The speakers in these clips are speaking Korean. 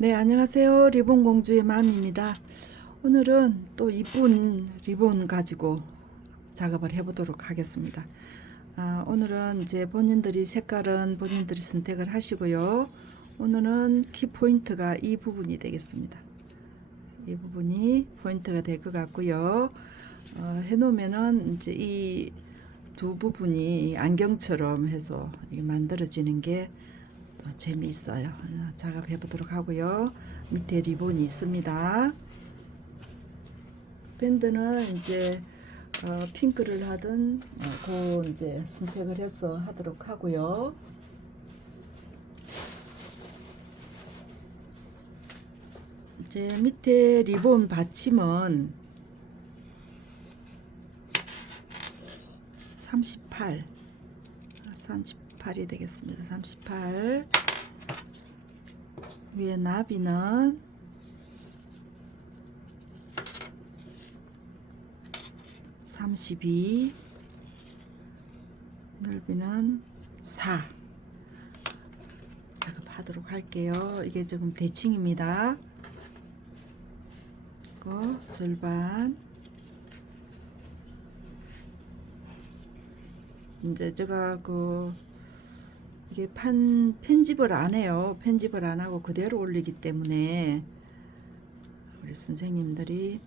네, 안녕하세요. 리본 공주의 맘입니다. 오늘은 또 이쁜 리본 가지고 작업을 해보도록 하겠습니다. 오늘은 이제 본인들이 색깔은 본인들이 선택을 하시고요. 오늘은 키포인트가 이 부분이 되겠습니다. 이 부분이 포인트가 될 것 같고요. 해놓으면은 이제 이 두 부분이 안경처럼 해서 만들어지는 게 또 재미있어요. 작업해 보도록 하고요. 밑에 리본이 있습니다. 밴드는 이제 핑크를 하든 그 이제 선택을 해서 하도록 하고요. 이제 밑에 리본 받침은 38이 되겠습니다. 38. 위에 나비는 32, 넓이는 4. 작업하도록 할게요. 이게 조금 대칭입니다. 그리고 절반. 이제 제가 이게 편집을 안 해요. 편집을 안 하고 그대로 올리기 때문에 우리 선생님들이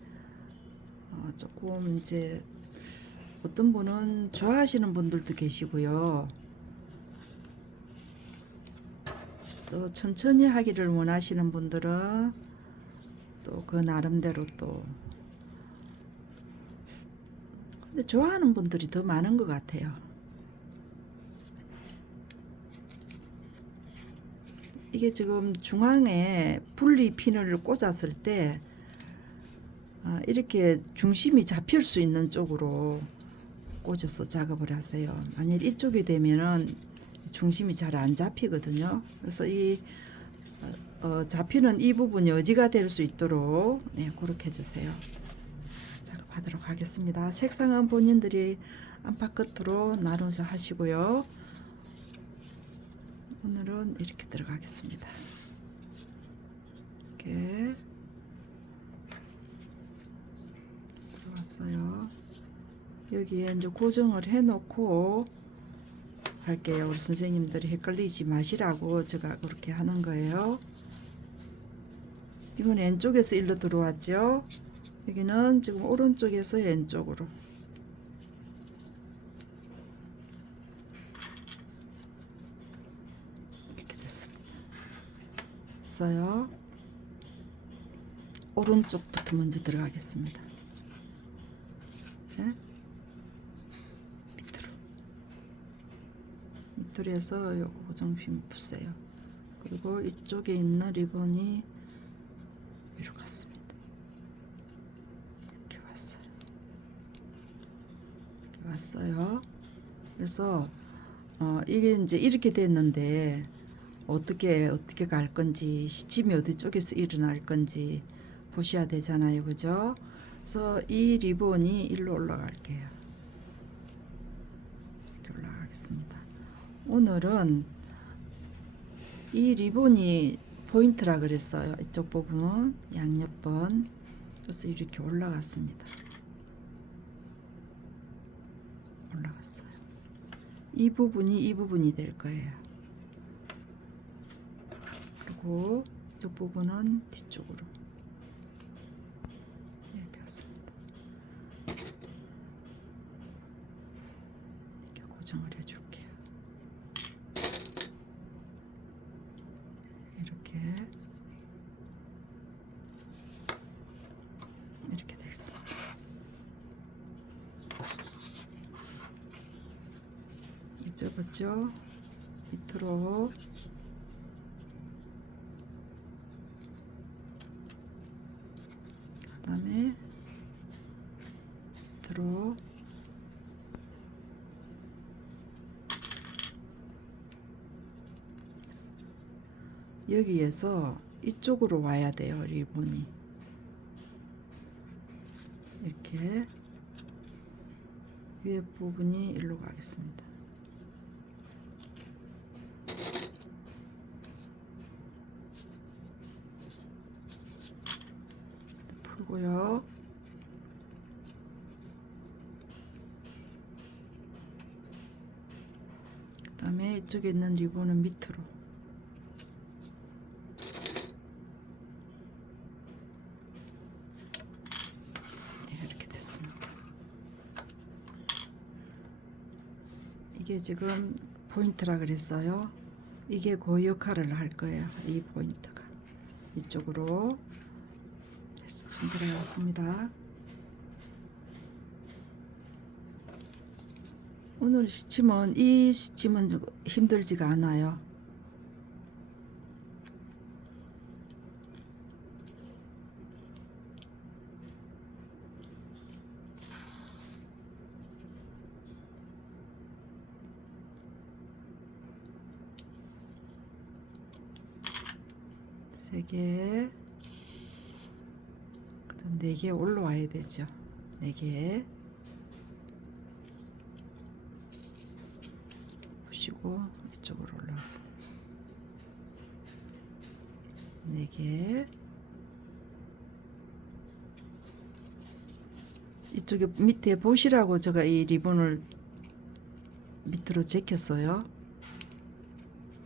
조금 이제 어떤 분은 좋아하시는 분들도 계시고요. 또 천천히 하기를 원하시는 분들은 또 그 나름대로 또 근데 좋아하는 분들이 더 많은 것 같아요. 이게 지금 중앙에 분리핀을 꽂았을 때 이렇게 중심이 잡힐 수 있는 쪽으로 꽂아서 작업을 하세요. 만약 이쪽이 되면은 중심이 잘 안 잡히거든요. 그래서 이 잡히는 이 부분이 여지가 될 수 있도록 그렇게 해주세요. 작업하도록 하겠습니다. 색상은 본인들이 안팎 끝으로 나눠서 하시고요. 오늘은 이렇게 들어가겠습니다. 이렇게 들어왔어요. 여기에 이제 고정을 해놓고 할게요. 우리 선생님들이 헷갈리지 마시라고 제가 그렇게 하는 거예요. 이건 왼쪽에서 일로 들어왔죠. 여기는 지금 오른쪽에서 왼쪽으로. 이렇게 됐습니다. 써요. 오른쪽부터 먼저 들어가겠습니다. 네? 밑으로 해서 요거 고정핀 푸세요. 그리고 이쪽에 있는 리본이 위로 갔습니다. 이렇게 왔어요. 이렇게 왔어요. 그래서 이게 이제 이렇게 됐는데 어떻게 갈 건지, 시침이 어디 쪽에서 일어날 건지 보셔야 되잖아요. 그죠? 그래서 이 리본이 일로 올라갈게요. 이렇게 올라가겠습니다. 오늘은 이 리본이 포인트라 그랬어요. 이쪽 부분 양옆번. 그래서 이렇게 올라갔습니다. 올라갔어요. 이 부분이 될 거예요. 그리고 이쪽 부분은 뒤쪽으로 이렇게 왔습니다. 이렇게 고정을 해줄게요. 이렇게 되겠습니다. 접었죠? 밑으로 그 다음에 밑으로 여기에서 이쪽으로 와야 돼요. 리본이 이렇게 위에 부분이 일로 가겠습니다. 풀고요. 그 다음에 이쪽에 있는 리본은 밑으로 이렇게 됐습니다. 이게 지금 포인트라 그랬어요. 이게 그 역할을 할 거예요. 이 포인트가 이쪽으로 다시 전달하겠습니다. 오늘 시침은 이 시침은 힘들지가 않아요. 세 개, 그다음 4개 올라와야 되죠. 4개 보시고 이쪽으로 올라와서 4개, 이쪽에 밑에 보시라고 제가 이 리본을 밑으로 제꼈어요.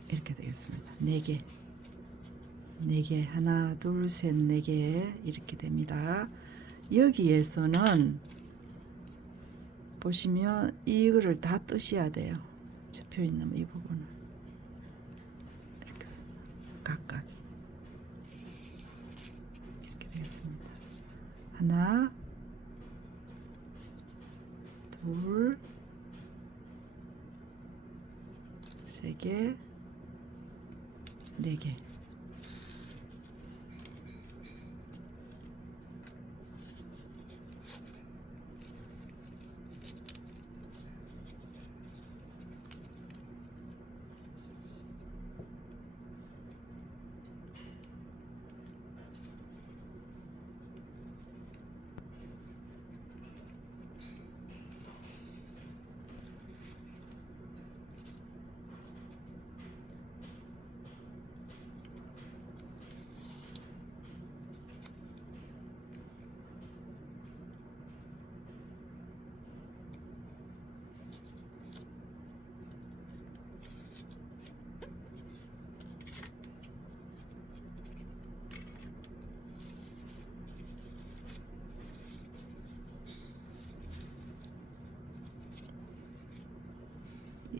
이렇게 되겠습니다. 4개, 4개, 하나, 둘, 셋, 4개 이렇게 됩니다. 여기에서는 보시면 이거를 다 뜨셔야 돼요. 접혀 있는 이 부분을 이렇게 각각 이렇게 되겠습니다. 하나, 둘, 3개, 4개.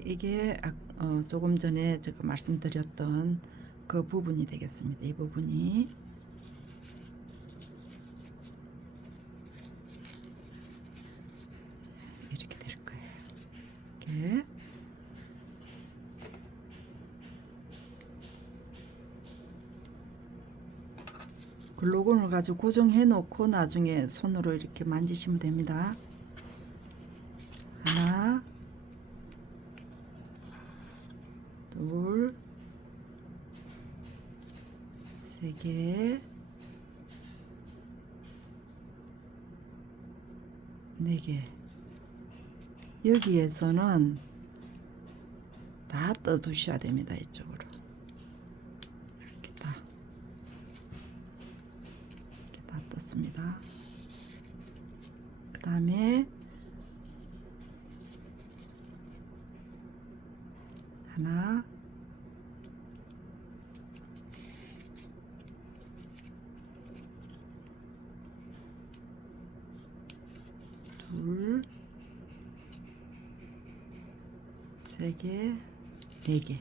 이게 조금 전에 제가 말씀드렸던 그 부분이 되겠습니다. 이 부분이 이렇게 될 거예요. 이렇게 글루건을 가지고 고정해 놓고 나중에 손으로 이렇게 만지시면 됩니다. 하나, 둘, 3개, 4개. 여기에서는 다 떠두셔야 됩니다. 이쪽으로 이렇게 다 떴습니다. 그 다음에 하나, 둘, 3개, 4개.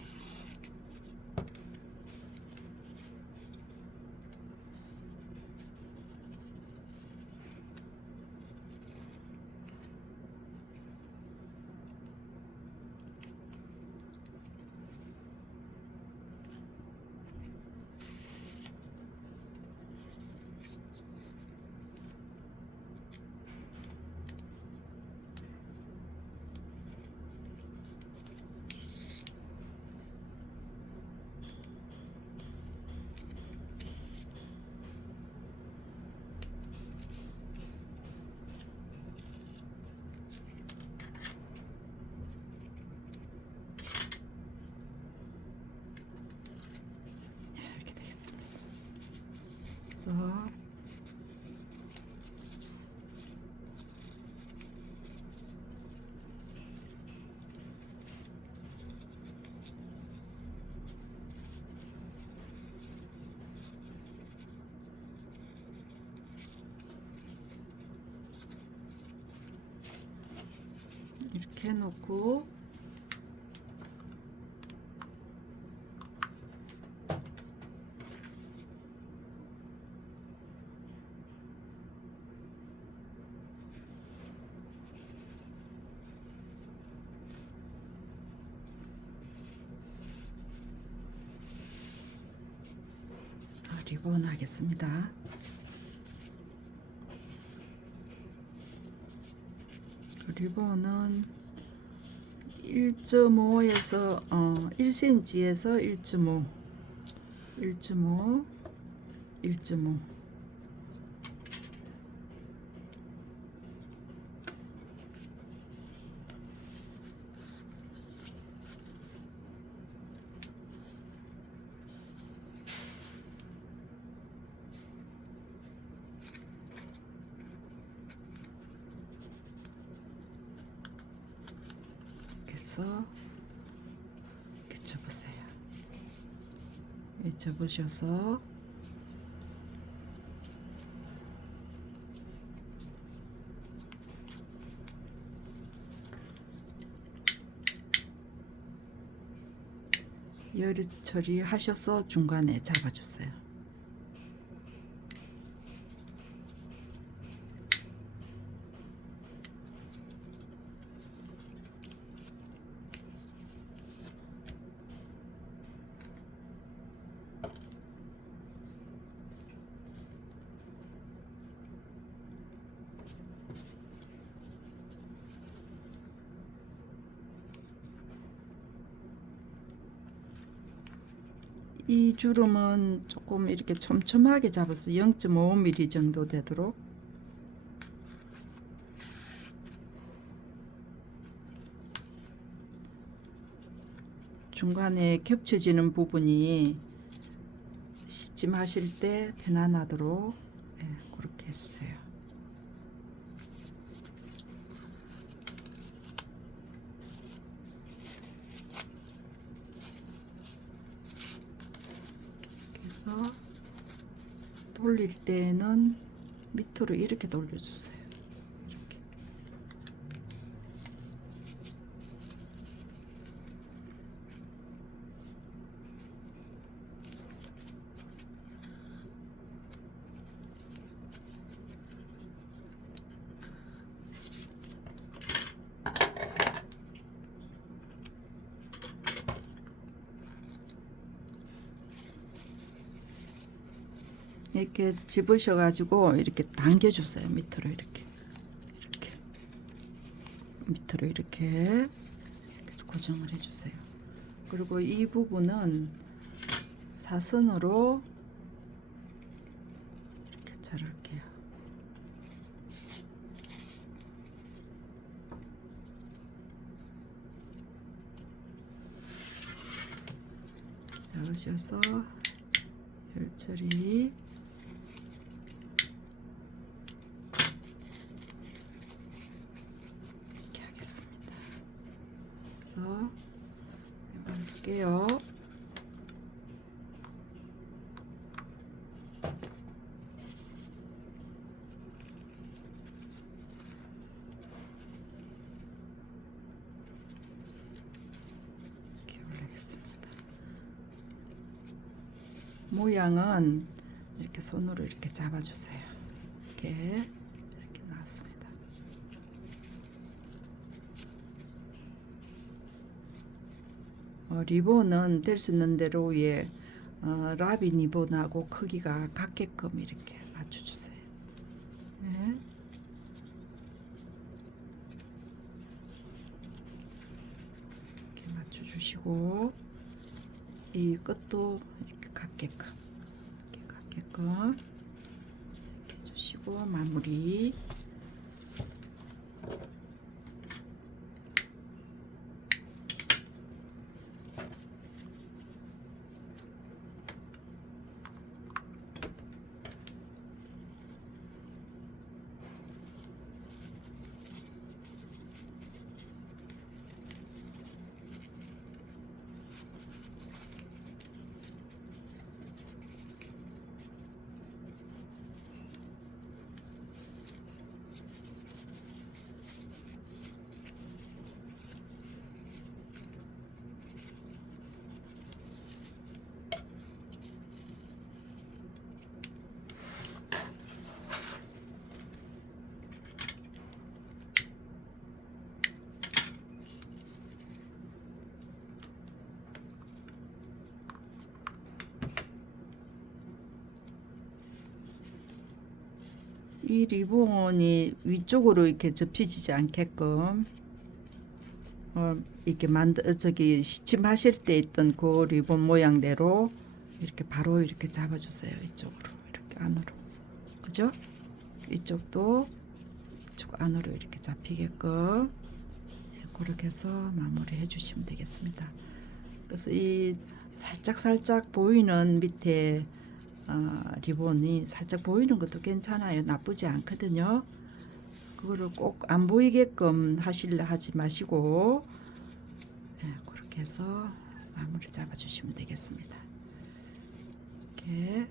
이렇게 되겠습니다. 그래서 이렇게 해놓고 리본 하겠습니다. 리본은 1.5에서 1cm에서 1.5 1.5 1.5 해서 이렇게 접으세요. 이렇게 접으셔서 열 처리하셔서 중간에 잡아주세요. 이 주름은 조금 이렇게 촘촘하게 잡아서 0.5mm 정도 되도록 중간에 겹쳐지는 부분이 시침하실 때 편안하도록 그렇게 해주세요. 그래서 돌릴 때는 밑으로 이렇게 돌려주세요. 이렇게. 이렇게 집으셔 가지고 이렇게 당겨 주세요. 밑으로 이렇게 밑으로 이렇게 고정을 해 주세요. 그리고 이 부분은 사선으로 이렇게 자를게요. 자르셔서 열 처리 해볼게요. 이렇게 올리겠습니다. 모양은 이렇게 손으로 이렇게 잡아주세요. 이렇게 나왔습니다. 리본은 될 수 있는 대로 위에 라비 리본하고 크기가 같게끔 이렇게 맞춰주세요. 네. 이렇게 맞춰주시고 이 끝도 이렇게 같게끔 이렇게 해주시고 마무리. 이 리본이 위쪽으로 이렇게 접히지지 않게끔 이렇게 시침하실 때 있던 그 리본 모양대로 이렇게 바로 이렇게 잡아주세요. 이쪽으로 이렇게 안으로, 그죠? 이쪽도 이쪽 안으로 이렇게 잡히게끔 그렇게 해서 마무리 해주시면 되겠습니다. 그래서 이 살짝 보이는 밑에 리본이 살짝 보이는 것도 괜찮아요. 나쁘지 않거든요. 그거를 꼭 안 보이게끔 하지 마시고 그렇게 해서 마무리 잡아주시면 되겠습니다. 이렇게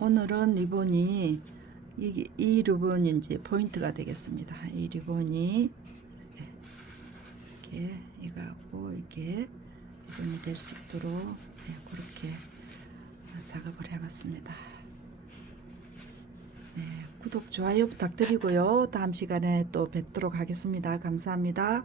오늘은 리본이 이 리본이 이제 포인트가 되겠습니다. 이 리본이 이렇게 이거하고 이게 리본이 될 수 있도록 그렇게 작업을 해봤습니다. 구독, 좋아요 부탁드리고요. 다음 시간에 또 뵙도록 하겠습니다. 감사합니다.